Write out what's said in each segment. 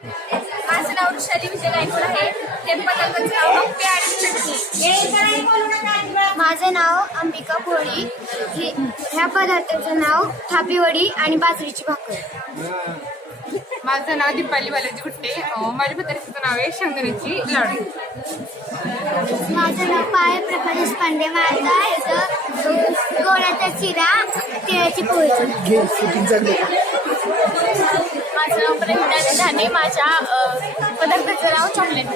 माझं नाव ऋषाली विजय गायकवाड आहे. हे नाव हप्पे आणि चटणी माझं नाव अंबिका पोळी ह्या पदार्थाचं नाव थापीवडी आणि बाजरीची भाकर. माझं नाव दीपाली बालाजी गुट्टे माझ्या पत्रिकेचं नाव आहे शेंगदाण्याची लाडू. माझं नाव पाय प्रभा देशपांडे माझा इथं गोळ्याचा चिरा तिळाची पोळी. माझं नाव प्रेमिता धाने माझ्या पदार्थाचं नाव चॉकलेट.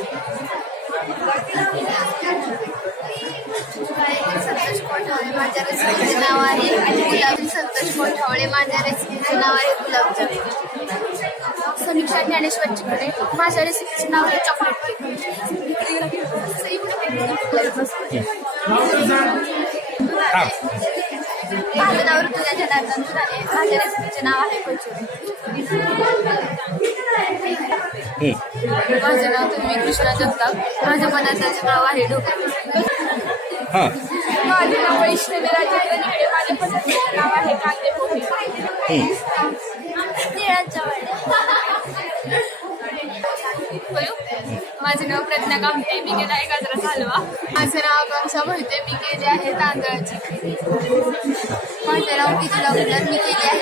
संतोष कोठावळे माझ्या रेसिपीचे नाव आहे. गुलाब संतोष कोठावळे माझ्या रेसिपीचे नाव आहे गुलाबजाम समीक्षा ज्ञानेश्वर चिकडे माझ्या रेसिपीचं नाव आहे चॉकलेट नाव ऋतुजा जनार्दन सुराणे माझ्या रेसिपीचे नाव आहे कचोरी माझं नाव तुम्ही कृष्णा जगताप. माझ्या पदार्थाचं नाव आहे ढोकळा. हां. माझे नाव वैष्णवी राजेंद्र निकडे माझ्या पदार्थाचं नाव आहे कांदे पोहे तिळाच्या माझे नाव प्रज्ञा कामते मी केला आहे गाजराचा हलवा माझं नाव आकांक्षा मोहिते मी केली आहे तांदळाची खीर माझं नाव मी केली आहे.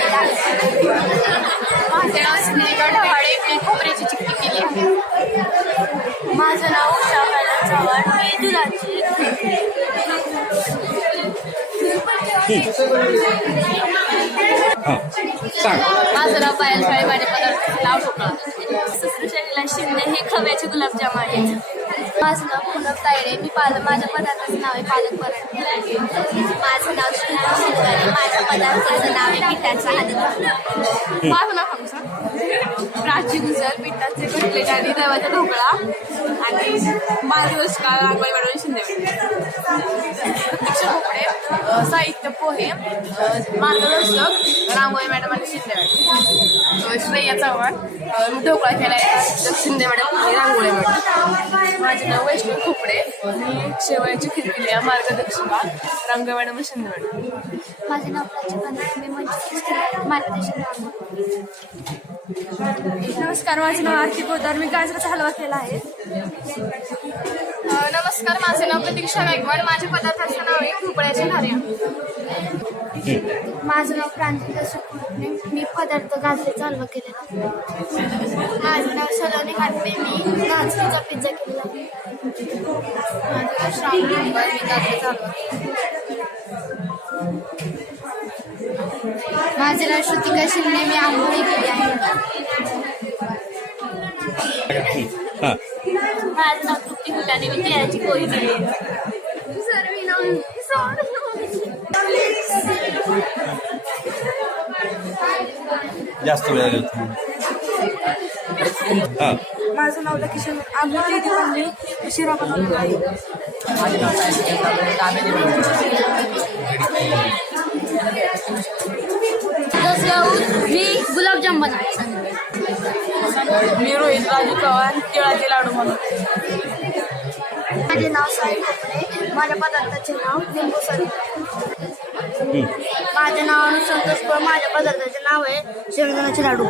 माझे नाव स्नेहा ढवाळे मी खोबऱ्याची चिक्की केली आहे. माझं नाव उषा चव्हाण. मी दुधाची माझं नाव पायल फाळे माझ्या पदार्थाचं नाव ढोकळा सुश्रुषालीला शिंदे हे खव्याचे गुलाबजाम आहेत. माझं नाव पूनम तायडे मी पाल माझ्या पदार्थाचं नाव आहे पालक पराठे माझं नाव श्रीता शिंगारे माझ्या पदार्थाचं नाव आहे पिठाचा हात माझं नाव हंसा प्राची गुजर पिठाचे कटलेट आणि रव्याचा ढोकळा. आणि मार्गदर्शका रांगोळी मॅडम शिंदे प्रत्यक्ष भोपळे साहित्य पोहे मार्गदर्शक रांगोळी मॅडम आणि शिंदे मॅडम. श्रेया चव्हाण ढोकळा केला आहे शिंदे मॅडम आणि रांगोळी मॅडम. माझे नाव वैष्णव खोपडे. मी शेवयाची खीर मार्गदर्शिका. रांगोळी मॅडम आणि शिंदे मॅडम. माझे नाव प्राची मी म्हणजे मार्गदर्शन. नमस्कार माझे नाव आरती पोदार मी गाजराचा हलवा केला आहे. नमस्कार माझे नाव प्रतीक्षा गायकवाड माझ्या पदार्थाचं नाव आहे भोपळ्याच्या धाऱ्या माझं नाव प्रांजली सुकुर्णे मी पदार्थ गाजरेचा हलवा केलेला. माझं नाव सलोनी काटते मी गाजरेचा पिझ्झा केलेला. माझं नाव श्रावणी मी गाजराचा हलवा माझं नाव श्रुतिका शिंदे मी आंबोळी केली आहे हां माझं नाव तृप्ती हुलाने मी तिळाची पोळी केली जास्त वेळ घेतो हां माझं नाव लकी आम्ही दिवस शिरा बनवलेला आहे. मी गुलाबजाम बनवते. मी रोहित राजू चव्हाण तिळाचे लाडू बनवतो माझे नाव साई ठाकरे. माझ्या पदार्थाचे नाव लिंबू सरी माझे नाव संतोष माझ्या पदार्थाचे नाव आहे शेंगदाण्याचे लाडू.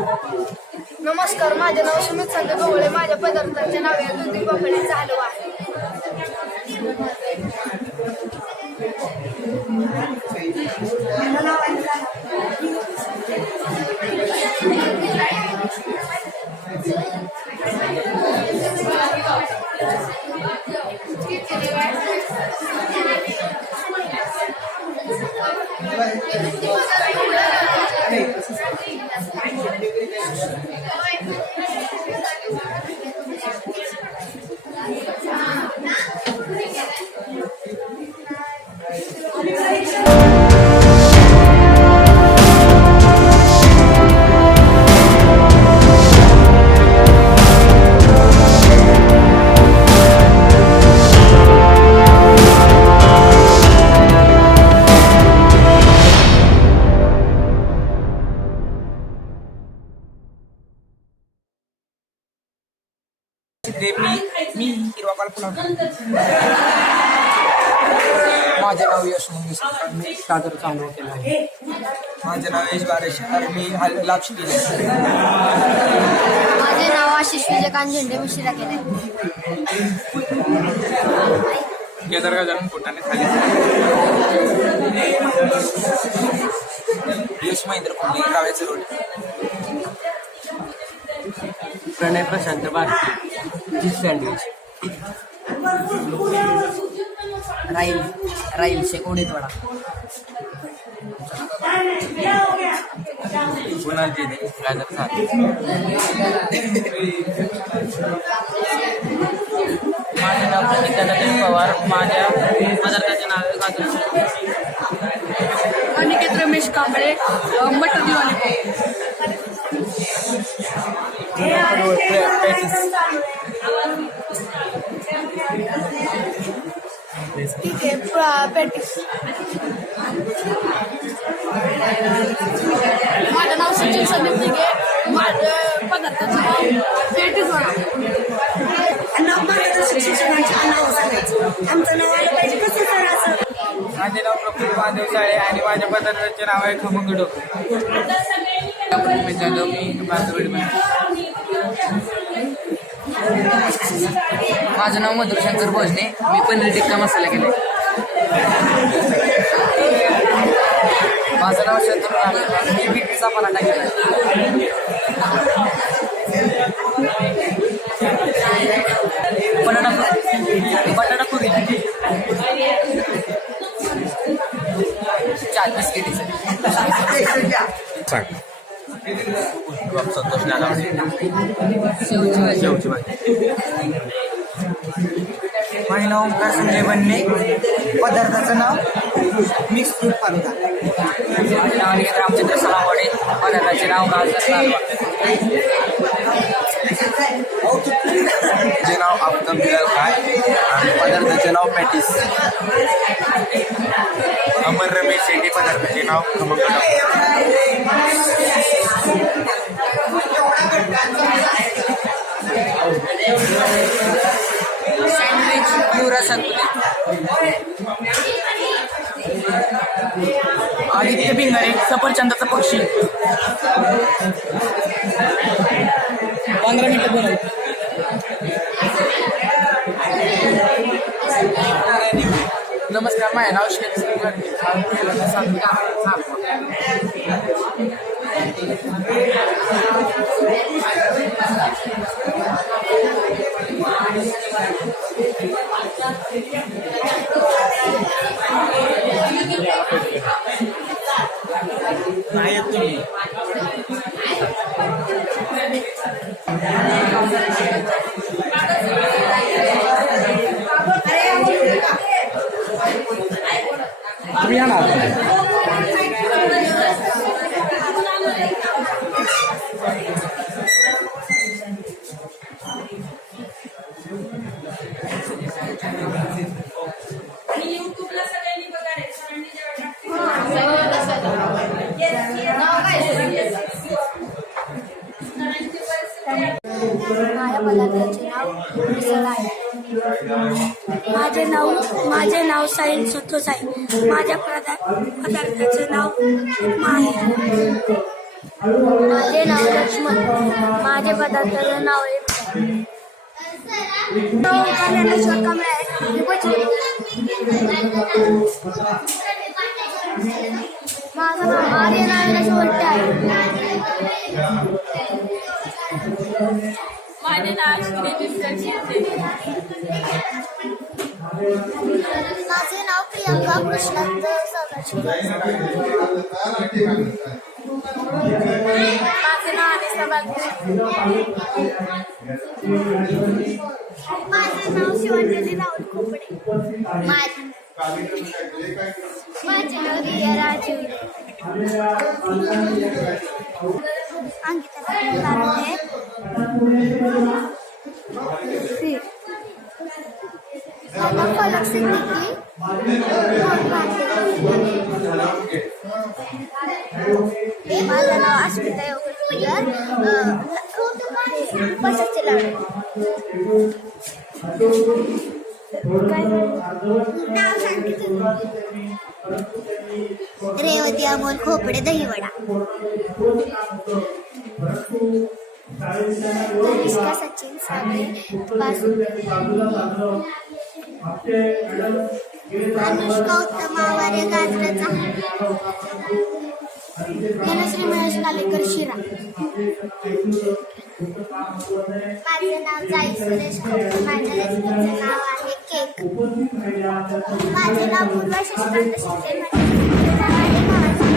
नमस्कार माझे नाव सुमित संघ गवळे माझ्या पदार्थाचे नाव आहे दुधी भोपळ्याचा हलवा de mi, mi, quiero hablar con माझे नाव यश मुंगे मी सादर चांगलं केलं आहे. माझे नाव यश बारेशकर मी लाभ शिकले. माझे नाव आशिष विजयकांत झेंडे मी शिरा केले केदार गजानन पोटाने खाली. यश महेंद्र कोंबडी रावेचे रोड. प्रणय प्रशांत बारके सँडविच राहील राहील शेकोडीत वडा. जेने गाजर सात माझे नाव प्रनिता दत्त पवार माझ्या पदार्थाचे नाव आहे गाजर अनिकेत रमेश कांबळे मटर दिवाणी पॅटीस. माझं नाव सचिन संदीप दिघे. माझं पदार्थाचं नाव पेटीस मार्गदर्शक शिक्षकांचे नाव सांगायचं. आमचं नाव आलं पाहिजे. कसं करायचं माझे नाव प्रफुल्ल महादेव साळे आणि माझ्या पदार्थाचे नाव आहे खमंग डोकं जाधव मी बाजूकडे माझं नाव मधुरशंकर भोजने. मी पनीर टिक्का मसाला केला माझं नाव शत्रू राणे मी बिटीचा पराठा केला बटाटा बटाटा पुरी चार सांग संतोष शेवची भाजी. माझे नाव ओंकार संजय बन्ने पदार्थाचं नाव मिक्स फ्रूट पालुदा नाव रामचंद्र सलामवाडे पदार्थाचे नाव जे नाव आफ्ताब बिलाल काय? आणि पदार्थाचे नाव पॅटीस अमर रमेश शेट्टी पदार्थाचे नाव खमंग सँडविच पिवरा संतुलित आदित्य भिंगारे सफरचंदाचा पक्षी. पंधरा मिनिटं बोला. नमस्कार माझ्या नाव शेत माझ्या पदार्थाचे नाव मिसळ आहे. माझे नाव माझे नाव साहिल संतोष आहे माझ्या पदा पदार्थाचे नाव उपमा आहे. माझे नाव लक्ष्मण. माझ्या पदार्थाचं नाव आहे नाव कांबळे आहे. मी बचपन- नाव आर्य आहे माझे नाव माझे नाव प्रियंका कृष्णांत माझे नाव अनिसा बागेश माझे नाव शिवांजली राहुल खोपडे. माझे माझे नाव रिया राजीव अंकिता कारणे फलक माझं नाव अस्मिता योगेश बसाचे लाडू. नाव सांगितलं रेवती अमोल खोपडे दहीवडा. वडा सचिन सागरे बासुंदी. अनुष्का उत्तम आवारे गाजराचा धनश्री महेश नालेकर शिरा. माझं नाव जाई सुरेश माझ्या रेसिपीचं नाव आहे केक. माझे नाव पूर्वा शशिकांत शिंदे. नाव आहे गव्हाचं